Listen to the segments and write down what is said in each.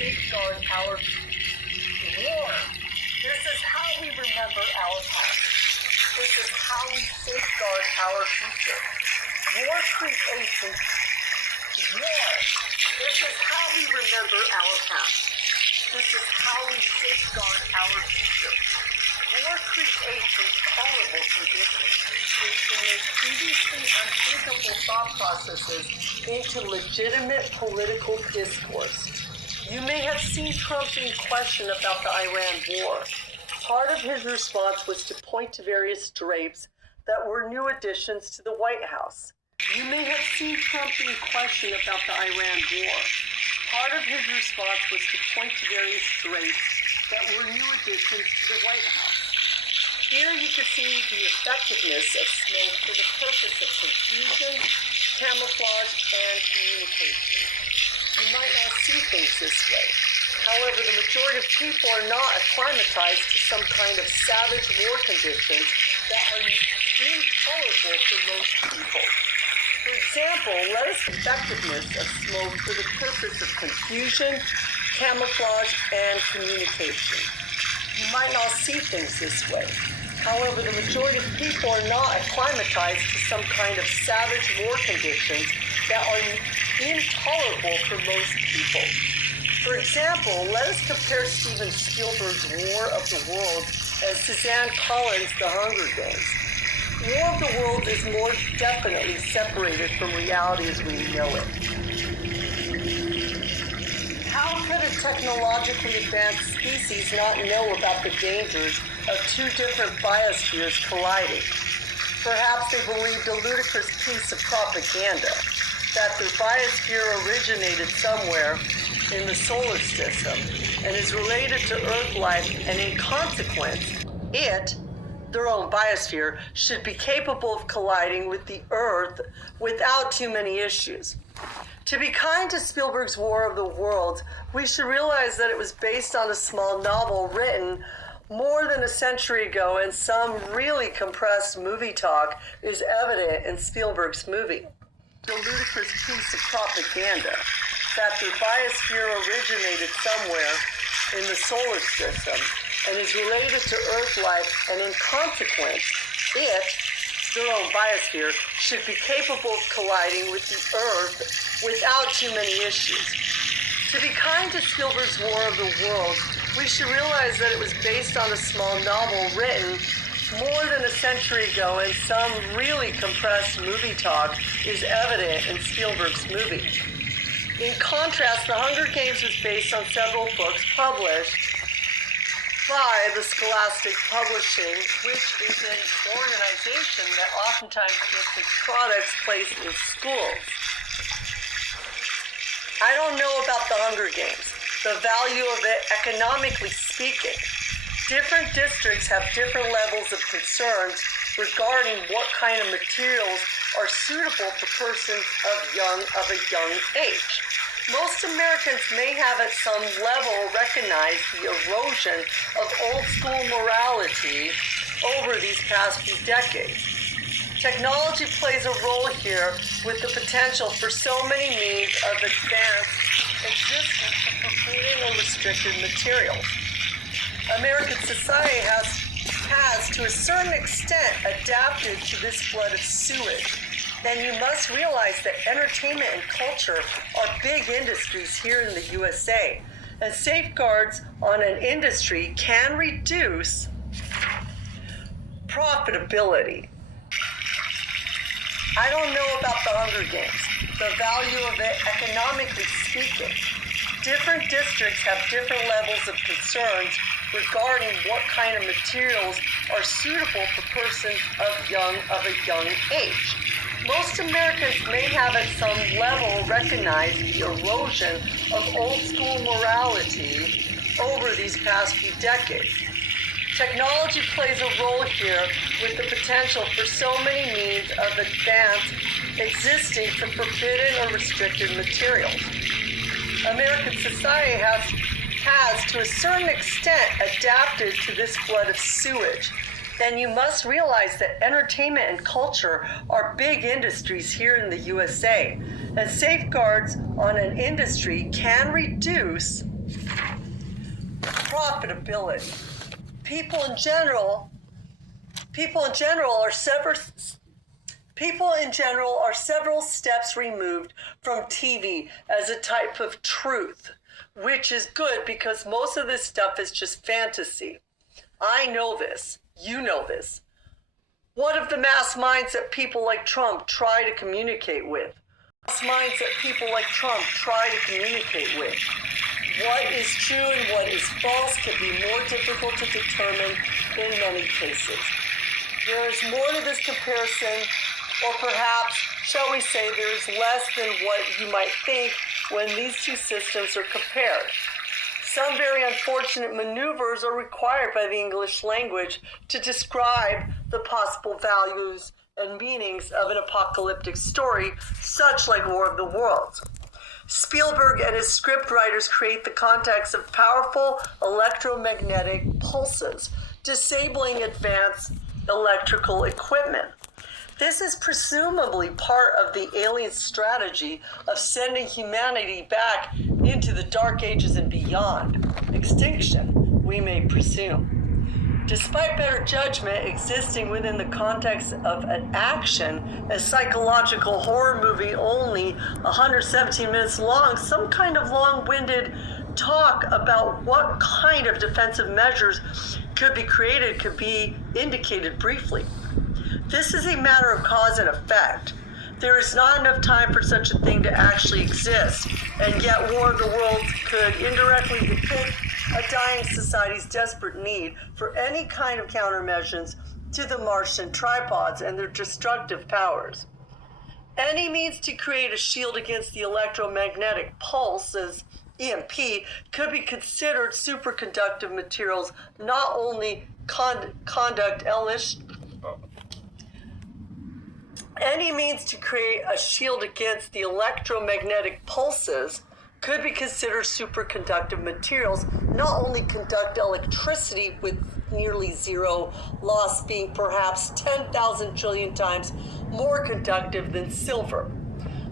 safeguard our war. This is how we remember our past. This is how we safeguard our future. War creates war. This is how we remember our past. This is how we safeguard our future. War creates intolerable conditions which can make previously unthinkable thought processes into legitimate political discourse. You may have seen Trump being questioned about the Iran war. Part of his response was to point to various drapes that were new additions to the White House. You may have seen Trump being questioned about the Iran war. Part of his response was to point to various drapes that were new additions to the White House. Here you can see the effectiveness of smoke for the purpose of confusion, camouflage, and communication. You might not see things this way. However, the majority of people are not acclimatized to some kind of savage war conditions that are intolerable for most people. For example, let us effectiveness of smoke for the purpose of confusion, camouflage, and communication. You might not see things this way. However, the majority of people are not acclimatized to some kind of savage war conditions that are intolerable for most people. For example, let us compare Steven Spielberg's War of the Worlds and Suzanne Collins' The Hunger Games. War of the Worlds is more definitely separated from reality as we know it. How could a technologically advanced species not know about the dangers of two different biospheres colliding? Perhaps they believed a ludicrous piece of propaganda, that their biosphere originated somewhere in the solar system and is related to Earth life, and in consequence, their own biosphere, should be capable of colliding with the Earth without too many issues. To be kind to Spielberg's War of the Worlds, we should realize that it was based on a small novel written more than a century ago, and some really compressed movie talk is evident in Spielberg's movie. The ludicrous piece of propaganda that their biosphere originated somewhere in the solar system and is related to Earth life, and in consequence, their own biosphere, should be capable of colliding with the Earth without too many issues. To be kind to Spielberg's War of the Worlds, we should realize that it was based on a small novel written more than a century ago, and some really compressed movie talk is evident in Spielberg's movie. In contrast, The Hunger Games was based on several books published by the Scholastic Publishing, which is an organization that oftentimes gets its products placed in schools. I don't know about The Hunger Games, the value of it economically speaking. Different districts have different levels of concerns regarding what kind of materials are suitable for persons of a young age. Most Americans may have at some level recognized the erosion of old school morality over these past few decades. Technology plays a role here with the potential for so many means of advanced existence for forbidden or restricted materials. American society has to a certain extent adapted to this flood of sewage. Then you must realize that entertainment and culture are big industries here in the USA, and safeguards on an industry can reduce profitability. I don't know about The Hunger Games, the value of it economically speaking. Different districts have different levels of concerns regarding what kind of materials are suitable for persons of a young age. Most Americans may have at some level recognized the erosion of old school morality over these past few decades. Technology plays a role here with the potential for so many means of advance existing for forbidden or restricted materials. American society has to a certain extent adapted to this flood of sewage. Then you must realize that entertainment and culture are big industries here in the USA, and safeguards on an industry can reduce Profitability. People in general are several steps removed from TV as a type of truth, which is good because most of this stuff is just fantasy. I know this. You know this. What of the mass minds that people like Trump try to communicate with? What is true and what is false can be more difficult to determine in many cases. There is more to this comparison, or perhaps, shall we say, there is less than what you might think when these two systems are compared. Some very unfortunate maneuvers are required by the English language to describe the possible values and meanings of an apocalyptic story, such like War of the Worlds. Spielberg and his script writers create the context of powerful electromagnetic pulses, disabling advanced electrical equipment. This is presumably part of the alien strategy of sending humanity back into the Dark Ages and beyond. Extinction, we may presume. Despite better judgment existing within the context of an action, a psychological horror movie only 117 minutes long, some kind of long-winded talk about what kind of defensive measures could be created could be indicated briefly. This is a matter of cause and effect. There is not enough time for such a thing to actually exist, and yet War of the Worlds could indirectly depict a dying society's desperate need for any kind of countermeasures to the Martian tripods and their destructive powers. Any means to create a shield against the electromagnetic pulses, EMP, could be considered superconductive materials, not only Any means to create a shield against the electromagnetic pulses could be considered superconductive materials, not only conduct electricity with nearly zero loss, being perhaps 10,000 trillion times more conductive than silver.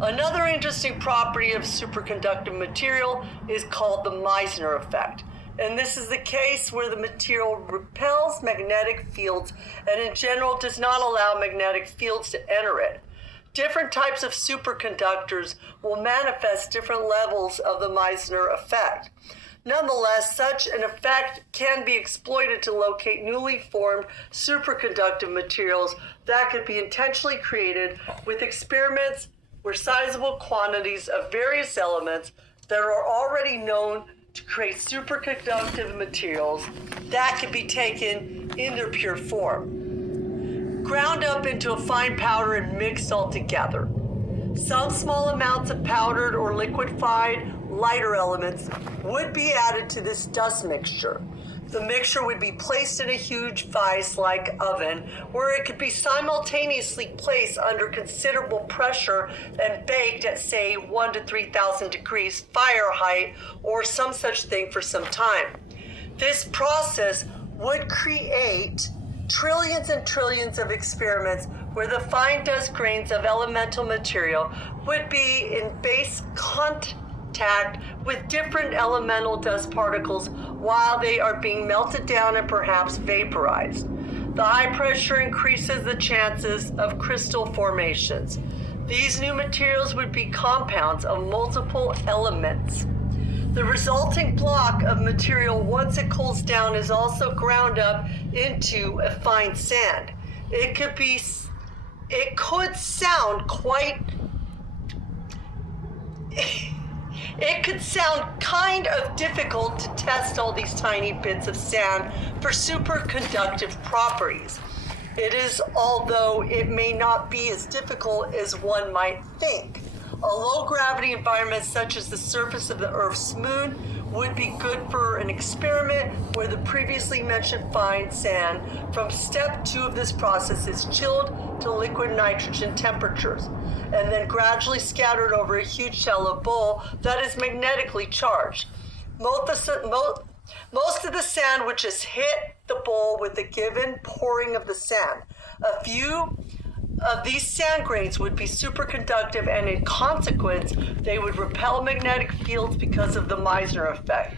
Another interesting property of superconductive material is called the Meissner effect. And this is the case where the material repels magnetic fields and in general does not allow magnetic fields to enter it. Different types of superconductors will manifest different levels of the Meissner effect. Nonetheless, such an effect can be exploited to locate newly formed superconductive materials that could be intentionally created with experiments where sizable quantities of various elements that are already known to create superconductive materials that can be taken in their pure form, ground up into a fine powder and mixed all together. Some small amounts of powdered or liquefied lighter elements would be added to this dust mixture. The mixture would be placed in a huge vise-like oven where it could be simultaneously placed under considerable pressure and baked at, say, 1 to 3,000 degrees Fahrenheit or some such thing for some time. This process would create trillions and trillions of experiments where the fine dust grains of elemental material would be in base contact with different elemental dust particles while they are being melted down and perhaps vaporized. The high pressure increases the chances of crystal formations. These new materials would be compounds of multiple elements. The resulting block of material, once it cools down, is also ground up into a fine sand. It could sound kind of difficult to test all these tiny bits of sand for superconductive properties. It is, although it may not be as difficult as one might think. A low-gravity environment such as the surface of the Earth's moon would be good for an experiment where the previously mentioned fine sand from step 2 of this process is chilled to liquid nitrogen temperatures and then gradually scattered over a huge shallow bowl that is magnetically charged. Most of the sand would just hit the bowl with a given pouring of the sand. A few These sand grains would be superconductive, and in consequence, they would repel magnetic fields because of the Meissner effect.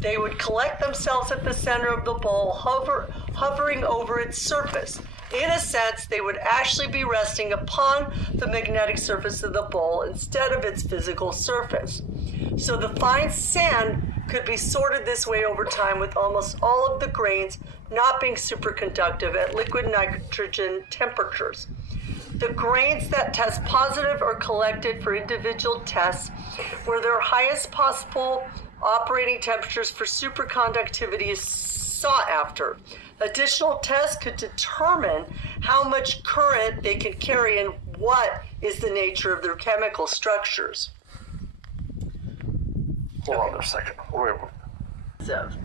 They would collect themselves at the center of the bowl, hovering over its surface. In a sense, they would actually be resting upon the magnetic surface of the bowl instead of its physical surface. So the fine sand could be sorted this way over time, with almost all of the grains not being superconductive at liquid nitrogen temperatures. The grains that test positive are collected for individual tests where their highest possible operating temperatures for superconductivity is sought after. Additional tests could determine how much current they can carry and what is the nature of their chemical structures. Hold on a second. Wait.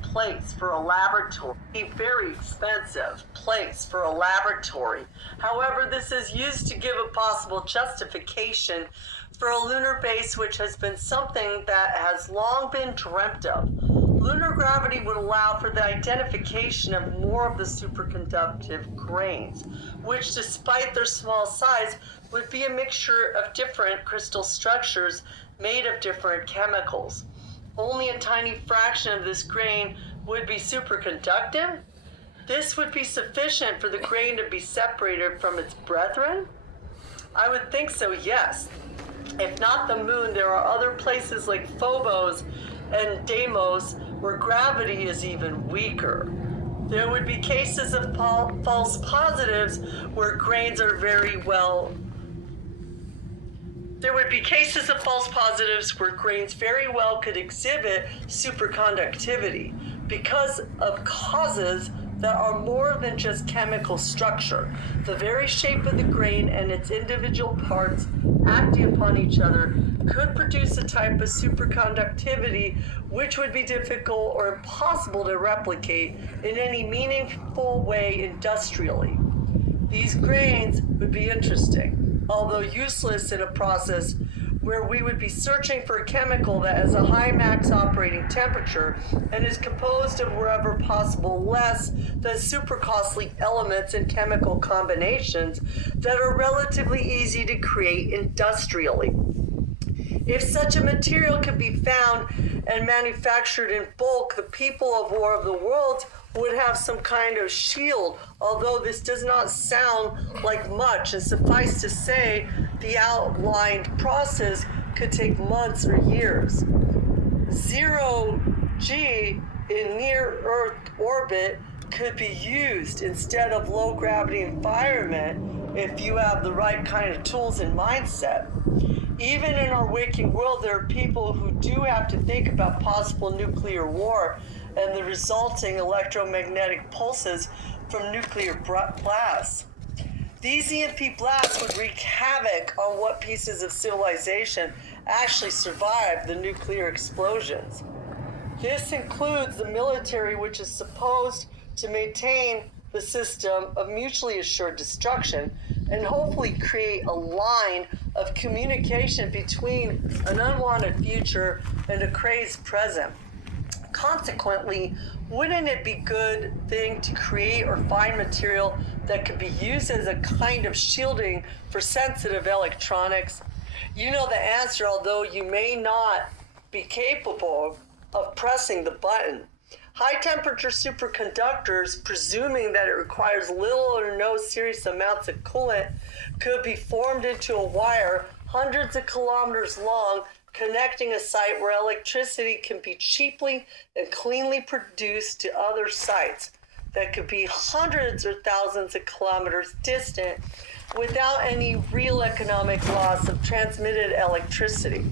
Place for a laboratory, a very expensive place for a laboratory. However, this is used to give a possible justification for a lunar base, which has been something that has long been dreamt of. Lunar gravity would allow for the identification of more of the superconductive grains, which, despite their small size, would be a mixture of different crystal structures made of different chemicals. Only a tiny fraction of this grain would be superconductive. This would be sufficient for the grain to be separated from its brethren? I would think so, yes. If not the moon, there are other places like Phobos and Deimos where gravity is even weaker. There would be cases of false positives where grains are very well could exhibit superconductivity because of causes that are more than just chemical structure. The very shape of the grain and its individual parts acting upon each other could produce a type of superconductivity which would be difficult or impossible to replicate in any meaningful way industrially. These grains would be interesting, although useless in a process where we would be searching for a chemical that has a high max operating temperature and is composed of wherever possible less than super costly elements and chemical combinations that are relatively easy to create industrially. If such a material could be found and manufactured in bulk, the people of War of the Worlds would have some kind of shield, although this does not sound like much, and suffice to say, the outlined process could take months or years. Zero G in near-Earth orbit could be used instead of low-gravity environment if you have the right kind of tools and mindset. Even in our waking world, there are people who do have to think about possible nuclear war and the resulting electromagnetic pulses from nuclear blasts. These EMP blasts would wreak havoc on what pieces of civilization actually survived the nuclear explosions. This includes the military, which is supposed to maintain the system of mutually assured destruction and hopefully create a line of communication between an unwanted future and a crazed present. Consequently, wouldn't it be a good thing to create or find material that could be used as a kind of shielding for sensitive electronics? You know the answer, although you may not be capable of pressing the button. High-temperature superconductors, presuming that it requires little or no serious amounts of coolant, could be formed into a wire hundreds of kilometers long, connecting a site where electricity can be cheaply and cleanly produced to other sites that could be hundreds or thousands of kilometers distant without any real economic loss of transmitted electricity.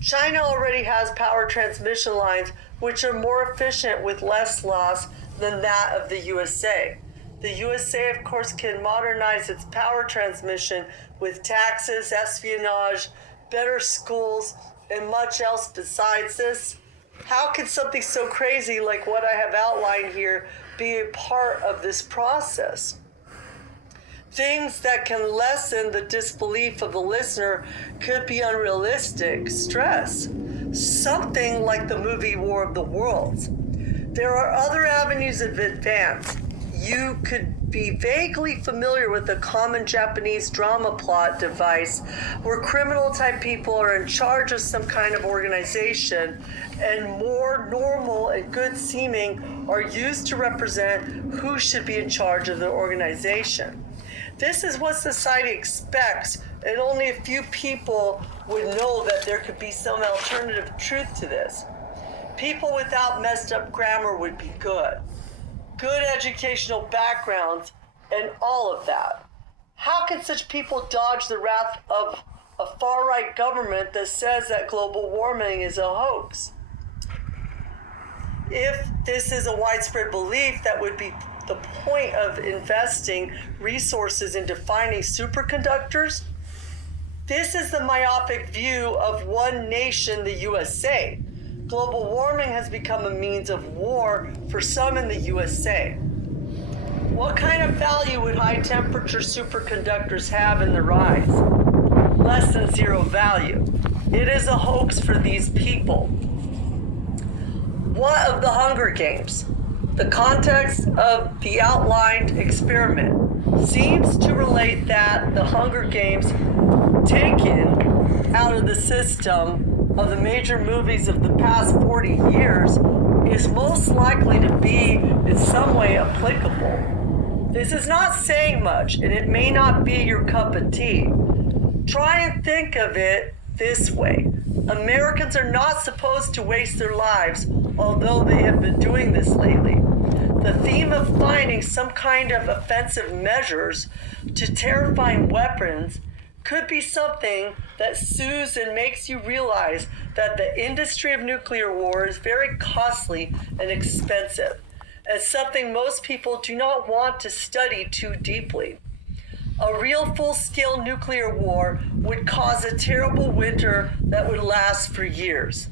China already has power transmission lines which are more efficient with less loss than that of the USA. The USA, of course, can modernize its power transmission with taxes, espionage, better schools, and much else besides this. How can something so crazy like what I have outlined here be a part of this process? Things that can lessen the disbelief of the listener could be unrealistic stress, something like the movie War of the Worlds. There are other avenues of advance. you could be vaguely familiar with the common Japanese drama plot device where criminal type people are in charge of some kind of organization and more normal and good seeming are used to represent who should be in charge of the organization. This is what society expects, and only a few people would know that there could be some alternative truth to this. People without messed up grammar would be good educational backgrounds, and all of that. How can such people dodge the wrath of a far-right government that says that global warming is a hoax? If this is a widespread belief, that would be the point of investing resources in defining superconductors. This is the myopic view of one nation, the USA. Global warming has become a means of war for some in the USA. What kind of value would high-temperature superconductors have in the rise? Less than zero value. It is a hoax for these people. What of the Hunger Games? The context of the outlined experiment seems to relate that the Hunger Games taken out of the system of the major movies of the past 40 years is most likely to be in some way applicable. This is not saying much, and it may not be your cup of tea. Try and think of it this way. Americans are not supposed to waste their lives, although they have been doing this lately. The theme of finding some kind of offensive measures to terrifying weapons could be something that soothes and makes you realize that the industry of nuclear war is very costly and expensive, and something most people do not want to study too deeply. A real full-scale nuclear war would cause a terrible winter that would last for years.